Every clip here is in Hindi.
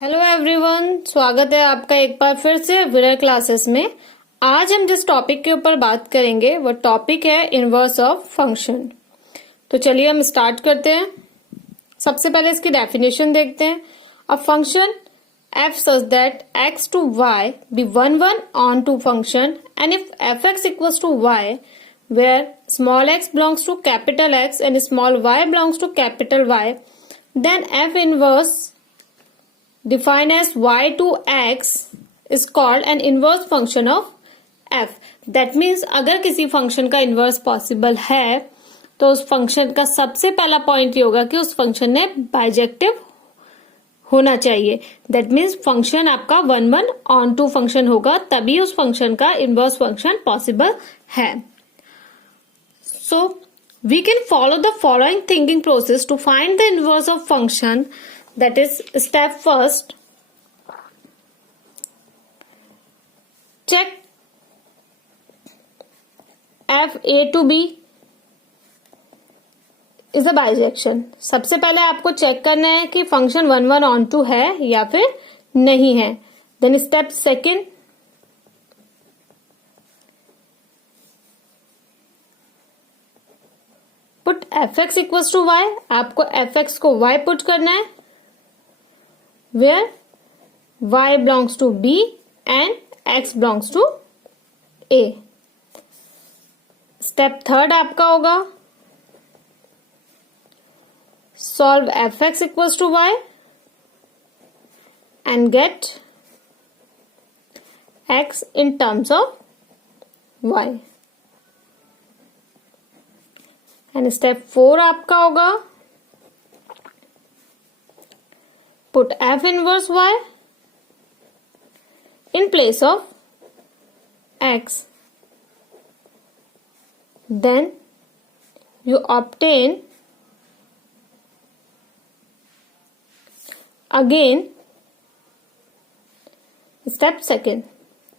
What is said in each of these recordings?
हेलो एवरीवन, स्वागत है आपका एक बार फिर से विरल क्लासेस में। आज हम जिस टॉपिक के ऊपर बात करेंगे वो टॉपिक है इनवर्स ऑफ फंक्शन। तो चलिए हम स्टार्ट करते हैं। सबसे पहले इसकी डेफिनेशन देखते हैं। A function f such that x to y be 1 on to function and if fx equals to y where small x belongs to capital X and small y belongs to capital Y, then f inverse defined as y to x is called an inverse function of f. That means अगर किसी फंक्शन का इनवर्स पॉसिबल है तो उस फंक्शन का सबसे पहला पॉइंट ये होगा कि उस फंक्शन ने बाइजेक्टिव होना चाहिए। दैट मीन्स फंक्शन आपका 1 ऑन टू फंक्शन होगा, तभी उस फंक्शन का इनवर्स फंक्शन पॉसिबल है। So we can follow the following thinking process to find the inverse of function. That is, step first, check f a to b is a bijection। सबसे पहले आपको चेक करना है कि फंक्शन 1 ऑन टू है या फिर नहीं है। Then step second, put fx equals to y। आपको fx को y पुट करना है where y belongs to b and x belongs to a। Step third आपका होगा solve fx equals to y and get x in terms of y। And step four आपका होगा put f inverse y in place of x, then you obtain again step second.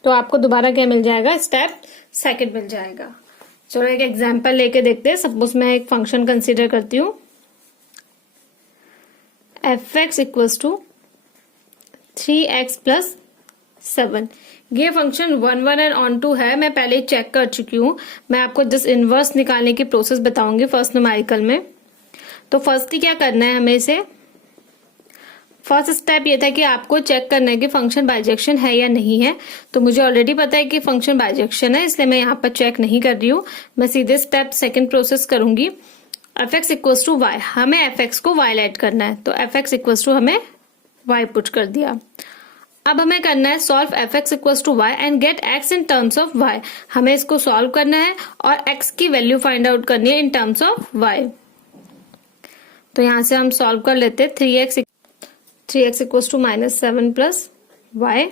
तो आपको दोबारा क्या मिल जाएगा? स्टेप सेकेंड मिल जाएगा। चलो एक एग्जांपल लेके देखते हैं। सपोज मैं एक फंक्शन कंसीडर करती हूँ fx equals to 3x plus 7। ये फंक्शन 1 एंड ऑन टू है, मैं पहले ही चेक कर चुकी हूँ। मैं आपको जस्ट इनवर्स निकालने की प्रोसेस बताऊंगी फर्स्ट न्यूमेरिकल में। तो फर्स्ट ही क्या करना है हमें इसे, फर्स्ट स्टेप ये था कि आपको चेक करना है कि फंक्शन बाइजेक्शन है या नहीं है। तो मुझे ऑलरेडी पता है कि फंक्शन बाइजेक्शन है, इसलिए मैं यहाँ पर चेक नहीं कर रही हूँ। मैं सीधे स्टेप सेकेंड प्रोसेस करूंगी। fx इक्वल्स टू y, हमें fx को y ऐड करना है, तो fx इक्वल्स टू हमें y पुट कर दिया। अब हमें करना है solve fx equals to y and get x in terms of y। हमें इसको सॉल्व करना है और x की वैल्यू फाइंड आउट करनी है इन टर्म्स ऑफ y। तो यहां से हम सॉल्व कर लेते हैं। 3x equals to -7 plus y,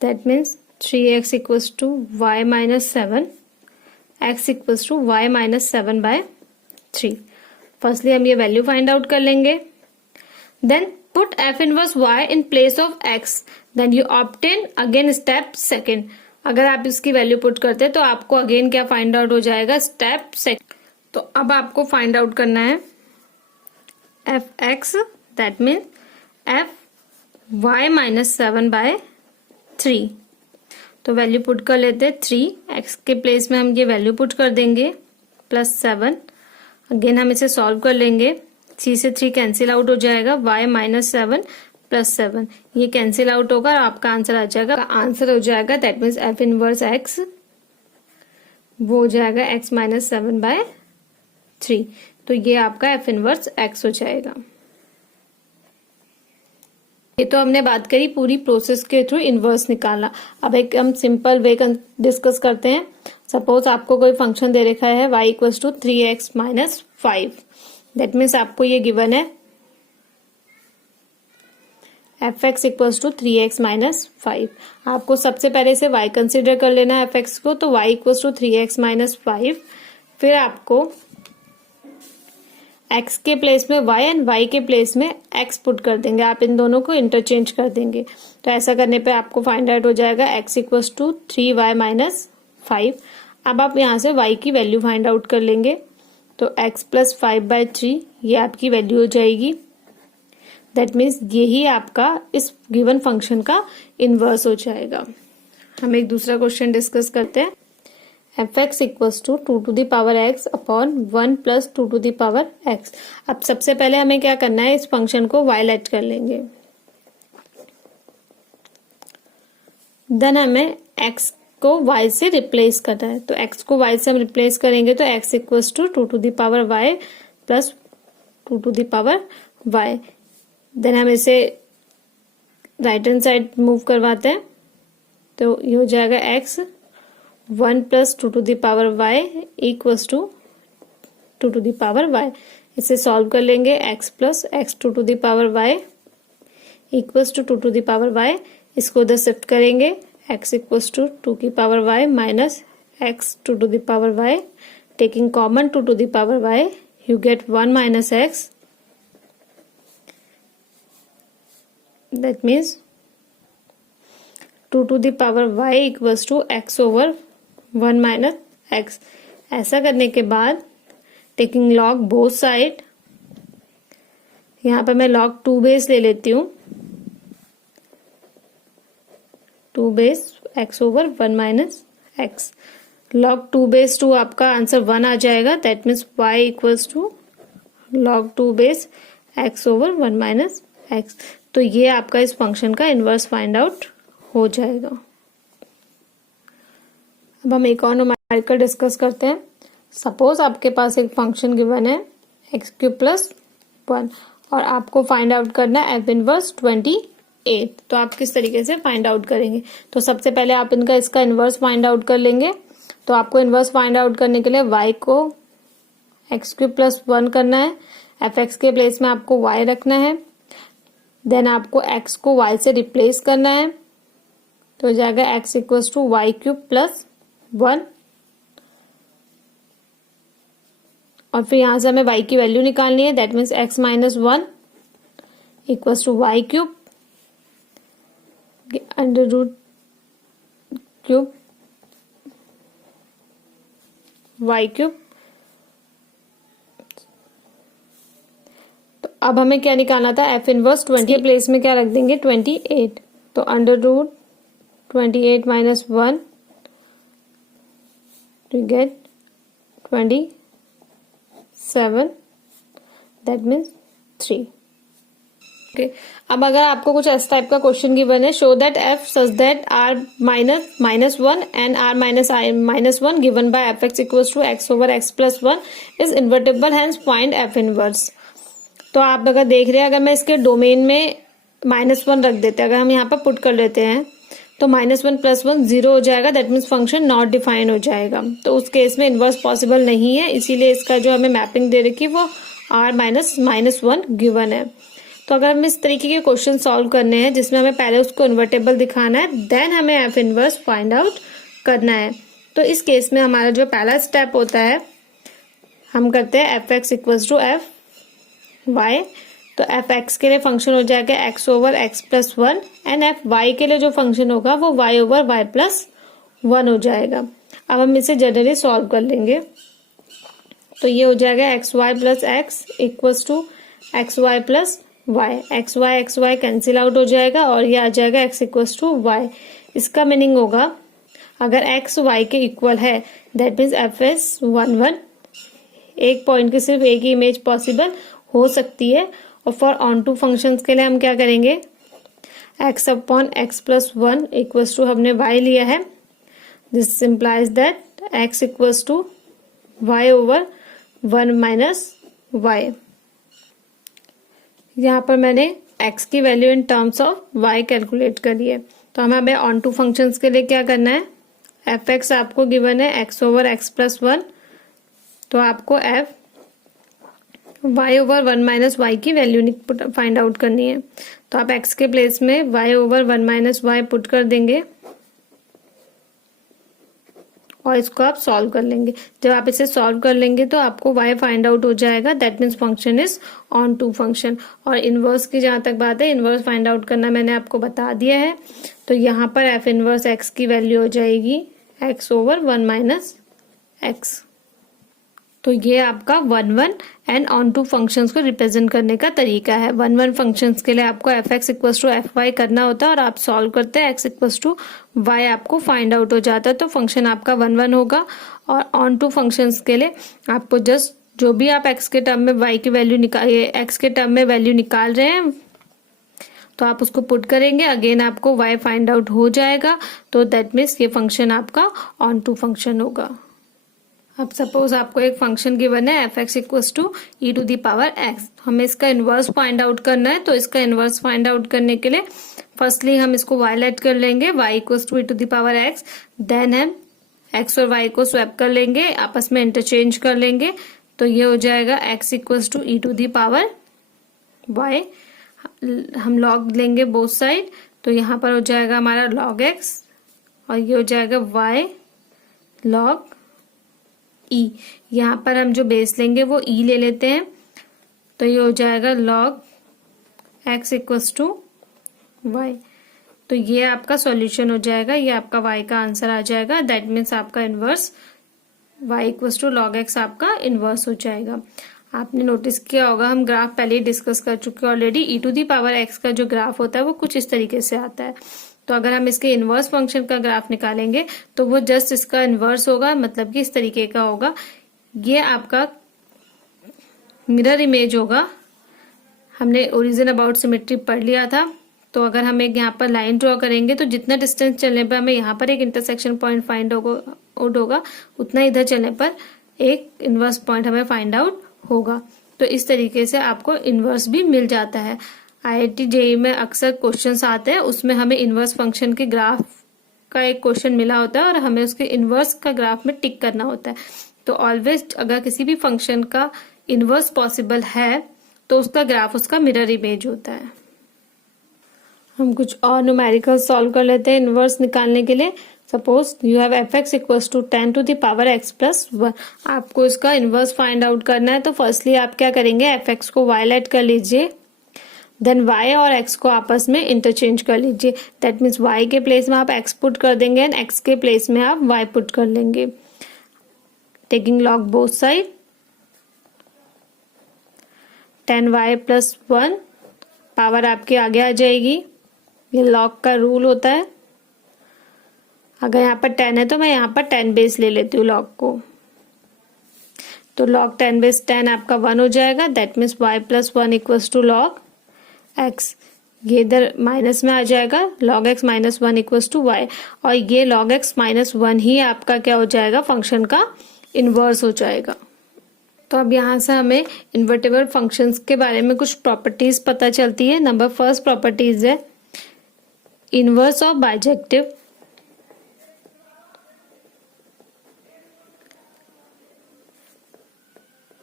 that means 3x equals to y -7, x equals to y -7/3। Firstly हम ये वैल्यू फाइंड आउट कर लेंगे। Then put f inverse y in place of x, then you obtain again step second. अगर आप इसकी वैल्यू पुट करते हैं तो आपको अगेन क्या फाइंड आउट हो जाएगा? Step second. तो अब आपको फाइंड आउट करना है fx, दैट मीन fy -7/3। तो वैल्यू पुट कर लेते हैं 3x के प्लेस में हम ये वैल्यू पुट कर देंगे +7। अगेन हम इसे सॉल्व कर लेंगे। 3 से 3 कैंसिल आउट हो जाएगा, y -7 + 7 ये कैंसिल आउट होगा और आपका आंसर आ जाएगा। आंसर हो जाएगा that means f inverse x वो हो जाएगा x -7/3। तो ये आपका f इनवर्स x हो जाएगा। ये तो हमने बात करी पूरी प्रोसेस के थ्रू इनवर्स निकालना। अब एक हम सिंपल वे डिस्कस करते हैं। सपोज आपको कोई फंक्शन दे रखा है y equals to 3x - 5। That means आपको ये गिवन है fx इक्वल्स टू 3x - 5। आपको सबसे पहले से y कंसिडर कर लेना है fx को, तो y इक्वल्स टू 3x - 5। फिर आपको x के प्लेस में y एंड y के प्लेस में x पुट कर देंगे। आप इन दोनों को इंटरचेंज कर देंगे। तो ऐसा करने पे आपको फाइंड आउट हो जाएगा x इक्वल्स टू 3y - 5। अब आप यहाँ से y की वैल्यू फाइंड आउट कर लेंगे। तो x + 5/3 ये आपकी वैल्यू हो जाएगी। दैट मीन्स यही आपका इस गिवन फंक्शन का इनवर्स हो जाएगा। हम एक दूसरा क्वेश्चन डिस्कस करते हैं। F x equals to 2 to the power x upon 1 plus 2 to the power x. अब सबसे पहले हमें क्या करना है, इस फंक्शन को वायलेट कर लेंगे। देन हमें x को y से रिप्लेस करना है, तो x को y से हम रिप्लेस करेंगे तो x equals to 2 to the power y plus 2 to the power y। Then हम इसे राइट हैंड साइड मूव करवाते हैं, तो ये हो जाएगा x 1 plus 2 to the power y equals to 2 to the power y। इसे सॉल्व कर लेंगे, x plus x 2 to the power y equals to 2 to the power y। इसको उधर शिफ्ट करेंगे, x इक्वल्स टू 2 की power y minus x 2 to the power y, taking common 2 to the power y, you get 1 minus x, that means 2 to the power y equals to x over 1 minus x। ऐसा करने के बाद टेकिंग log बोथ साइड, यहाँ पर मैं log 2 बेस ले लेती हूँ, 2 base x over 1 minus x। log 2 base 2 आपका आंसर 1 आ जाएगा, that means y equals to log 2 base x over 1 minus x। तो ये आपका इस फंक्शन का इनवर्स फाइंड आउट हो जाएगा। अब हम एक और न्यूमेरिकल डिस्कस करते हैं। सपोज आपके पास एक फंक्शन गिवन है एक्स क्यूब प्लस 1 और आपको फाइंड आउट करना है एफ इनवर्स 28। तो आप किस तरीके से फाइंड आउट करेंगे, तो सबसे पहले आप इसका इनवर्स फाइंड आउट कर लेंगे। तो आपको इनवर्स फाइंड आउट करने के लिए y को एक्स क्यूब प्लस 1 करना है, एफ एक्स के प्लेस में आपको y रखना है, देन आपको x को y से रिप्लेस करना है, तो हो जाएगा x equals to y cube plus 1। और फिर यहां से हमें y की वैल्यू निकालनी है, that means x minus 1 equals to y cube under root cube y cube. तो अब हमें क्या निकालना था, एफ इनवर्स 20 के प्लेस में क्या रख देंगे 28, तो under root 28 minus 1 to get 27, that means 3। Okay, अब अगर आपको कुछ इस टाइप का क्वेश्चन गिवन है, show that f such that R minus 1 and R minus I minus 1 given by f x equals to x over x plus 1 is invertible, hence find f inverse. तो आप अगर देख रहे हैं, अगर मैं इसके डोमेन में -1 रख देते हैं, अगर हम यहाँ पर पुट कर लेते हैं तो -1 प्लस 1 0 हो जाएगा, that means function not define हो जाएगा। तो उस केस में इनवर्स पॉसिबल नहीं है, इसीलिए इसका जो हमें मैपिंग दे रखी है वो r -1 गिवन है। तो अगर हम इस तरीके के क्वेश्चन सॉल्व करने हैं जिसमें हमें पहले उसको इन्वर्टेबल दिखाना है, देन हमें एफ इनवर्स फाइंड आउट करना है। तो इस केस में हमारा जो पहला स्टेप होता है, हम करते हैं F x equals to f y. तो एफ एक्स के लिए फंक्शन हो जाएगा x over x plus 1 and f y के लिए जो फंक्शन होगा वो वाई ओवर वाई प्लस 1 हो जाएगा। अब हम इसे जनरली सॉल्व कर लेंगे, तो ये हो जाएगा x y plus x equals to x y plus y. X y cancel out हो जाएगा और ये आ जाएगा एक्स इक्वल्स टू वाई। इसका मीनिंग होगा अगर एक्स वाई के इक्वल है, दैट मीन्स एफ एस 1 1। एक पॉइंट की सिर्फ एक ही इमेज पॉसिबल हो सकती है। और फॉर ऑन टू फंक्शंस के लिए हम क्या करेंगे, x upon x plus 1 equals to हमने वाई लिया है, this implies that x equals to y over 1 minus y. यहाँ पर मैंने x की value in terms of y calculate करी है। तो हमें अभी ऑन टू फंक्शंस के लिए क्या करना है, एफ एक्स आपको गिवन है x ओवर एक्स प्लस 1, तो आपको f y over 1 minus y की वैल्यू फाइंड आउट करनी है। तो आप x के प्लेस में y over 1 minus y put कर देंगे और इसको आप सॉल्व कर लेंगे। जब आप इसे सॉल्व कर लेंगे तो आपको y फाइंड आउट हो जाएगा, that means function is onto function. और इनवर्स की जहां तक बात है, इनवर्स फाइंड आउट करना मैंने आपको बता दिया है। तो यहाँ पर एफ इनवर्स x की वैल्यू हो जाएगी x ओवर 1 माइनस एक्स। तो ये आपका 1 एंड ऑन टू फंक्शंस को रिप्रेजेंट करने का तरीका है। 1 फंक्शंस के लिए आपको f x equal to f y करना होता है और आप सॉल्व करते हैं, एक्स इक्वल टू वाई आपको फाइंड आउट हो जाता है, तो फंक्शन आपका 1 होगा। और ऑन टू फंक्शंस के लिए आपको जस्ट जो भी आप एक्स के टर्म में वाई की वैल्यू एक्स के टर्म में वैल्यू निकाल रहे हैं तो आप उसको पुट करेंगे, अगेन आपको y फाइंड आउट हो जाएगा, तो दैट मीन्स ये फंक्शन आपका ऑन टू फंक्शन होगा। अब सपोज आपको एक फंक्शन गिवन है f x equals to e to the power x, हमें इसका इनवर्स फाइंड आउट करना है। तो इसका इनवर्स फाइंड आउट करने के लिए फर्स्टली हम इसको y लेट कर लेंगे, y equals to e to the power x, then हम x और y को स्वैप कर लेंगे, आपस में इंटरचेंज कर लेंगे, तो ये हो जाएगा x equals to e to the power y, हम लॉग लेंगे बोथ साइड, तो यहाँ पर हो जाएगा हमारा log x और ये हो जाएगा y log e। यहाँ पर हम जो बेस लेंगे वो e ले लेते हैं, तो ये हो जाएगा log x equals to y। तो ये आपका सॉल्यूशन हो जाएगा, ये आपका y का आंसर आ जाएगा। दैट मीन्स आपका inverse y equals to log x आपका इनवर्स हो जाएगा। आपने नोटिस किया होगा, हम ग्राफ पहले ही डिस्कस कर चुके हैं already. E to the power x का जो ग्राफ होता है वो कुछ इस तरीके से आता है। तो अगर हम इसके इनवर्स फंक्शन का ग्राफ निकालेंगे तो वो जस्ट इसका इनवर्स होगा, मतलब कि इस तरीके का होगा। ये आपका मिरर इमेज होगा। हमने ओरिजिन अबाउट सिमेट्री पढ़ लिया था। तो अगर हम एक यहाँ पर लाइन ड्रॉ करेंगे तो जितना डिस्टेंस चलने पर हमें यहाँ पर एक इंटरसेक्शन पॉइंट फाइंड आउट होगा, उतना इधर चलने पर एक इनवर्स पॉइंट हमें फाइंड आउट होगा। तो इस तरीके से आपको इनवर्स भी मिल जाता है। IIT JEE में अक्सर क्वेश्चंस आते हैं, उसमें हमें इनवर्स फंक्शन के ग्राफ का एक क्वेश्चन मिला होता है और हमें उसके इनवर्स का ग्राफ में टिक करना होता है। तो ऑलवेज अगर किसी भी फंक्शन का इनवर्स पॉसिबल है तो उसका ग्राफ उसका मिरर इमेज होता है। हम कुछ और न्यूमेरिकल सॉल्व कर लेते हैं इनवर्स निकालने के लिए। Suppose you have f x equals to 10 to the power x plus 1। आपको इसका इनवर्स फाइंड आउट करना है, तो फर्स्टली आप क्या करेंगे, एफ एक्स को y लेट कर लीजिए, देन y और x को आपस में इंटरचेंज कर लीजिए। दैट मीन्स y के प्लेस में आप x पुट कर देंगे एंड x के प्लेस में आप y पुट कर लेंगे, taking log both side. 10y plus 1 power आपके आगे आ जाएगी, ये लॉग का रूल होता है। अगर यहाँ पर 10 है तो मैं यहाँ पर 10 बेस ले लेती हूँ लॉग को, तो log 10 बेस 10 आपका 1 हो जाएगा। That means y plus 1 equals to log x, ये इधर माइनस में आ जाएगा, log x minus 1 equals to y, और ये log x माइनस 1 ही आपका क्या हो जाएगा, फंक्शन का इनवर्स हो जाएगा। तो अब यहाँ से हमें इन्वर्टेबल फंक्शंस के बारे में कुछ प्रॉपर्टीज पता चलती है। नंबर फर्स्ट प्रॉपर्टीज है inverse of bijective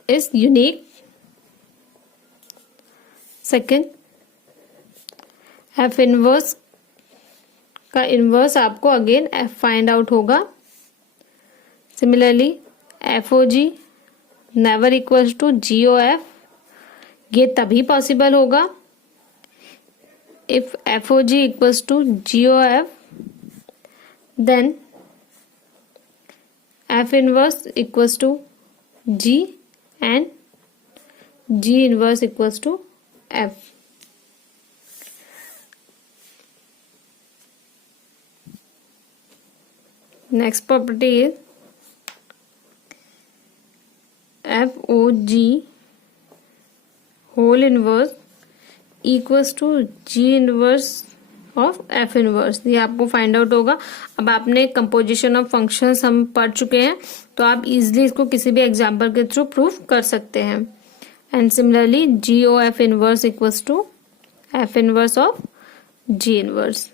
is unique. Second, f inverse का इनवर्स आपको अगेन f फाइंड आउट होगा। Similarly FOG never equals to GOF, ये तभी पॉसिबल होगा if FOG equals to GOF, then f inverse equals to G and G inverse equals to F. Next property is FOG whole inverse equals to G inverse of F inverse, ये आपको फाइंड आउट होगा। अब आपने कंपोजिशन ऑफ फंक्शंस हम पढ़ चुके हैं, तो आप इजिली इसको किसी भी एग्जांपल के थ्रू प्रूफ कर सकते हैं। And similarly g o f inverse equals to f inverse of g inverse.